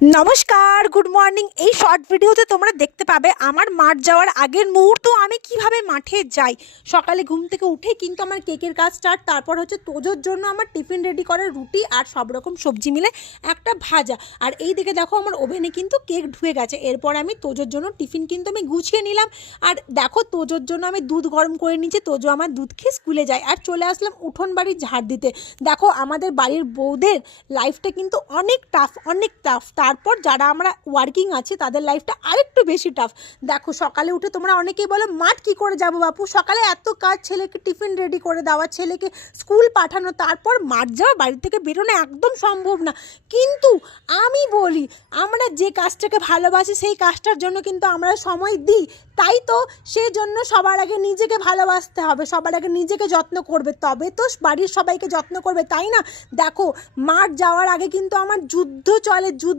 নমস্কার, good morning. এই short ভিডিওতে তোমরা দেখতে পাবে আমার মাঠ যাওয়ার আগের মুহূর্ত আমি কিভাবে মাঠে যাই। সকালে ঘুম থেকে উঠে কিন্তু আমার কেকের কাজ স্টার্ট, তারপর হচ্ছে তোজোর জন্য আমার টিফিন রেডি করার রুটি আর সব রকম সবজি মিলে একটা ভাজা। আর এই দিকে দেখো আমার ওভেনে কিন্তু কেক ঢুকে গেছে। এরপর আমি তোজোর জন্য টিফিন কিন্তু আমি গুছিয়ে নিলাম। আর দেখো তোজোর জন্য আমি দুধ গরম করে নিয়েছি, তোজো আমার দুধ খেয়ে স্কুলে যায়। আর চলে আসলাম উঠোন বাড়ির ঝাড় দিতে। দেখো আমাদের বাড়ির বউদের লাইফটা কিন্তু অনেক টাফ, অনেক টাফ। তারপর যারা আমরা ওয়ার্কিং আছে তাদের লাইফটা আরেকটু বেশি টাফ। দেখো সকালে উঠে তোমরা অনেকেই বলো মাঠ কী করে যাবো বাপু, সকালে এত কাজ, ছেলেকে টিফিন রেডি করে দেওয়া, ছেলেকে স্কুল পাঠানো, তারপর মাঠ যাওয়া, বাড়ি থেকে বেরোনো একদম সম্ভব না। কিন্তু আমি বলি আমরা যে কাজটাকে ভালোবাসি সেই কাজটার জন্য কিন্তু আমরা সময় দিই। তাই তো সেই জন্য সবার আগে নিজেকে ভালোবাসতে হবে, সবার আগে নিজেকে যত্ন করবে, তবে তো বাড়ির সবাইকে যত্ন করবে, তাই না? দেখো মাঠ যাওয়ার আগে কিন্তু আমার যুদ্ধ চলে, যুদ্ধ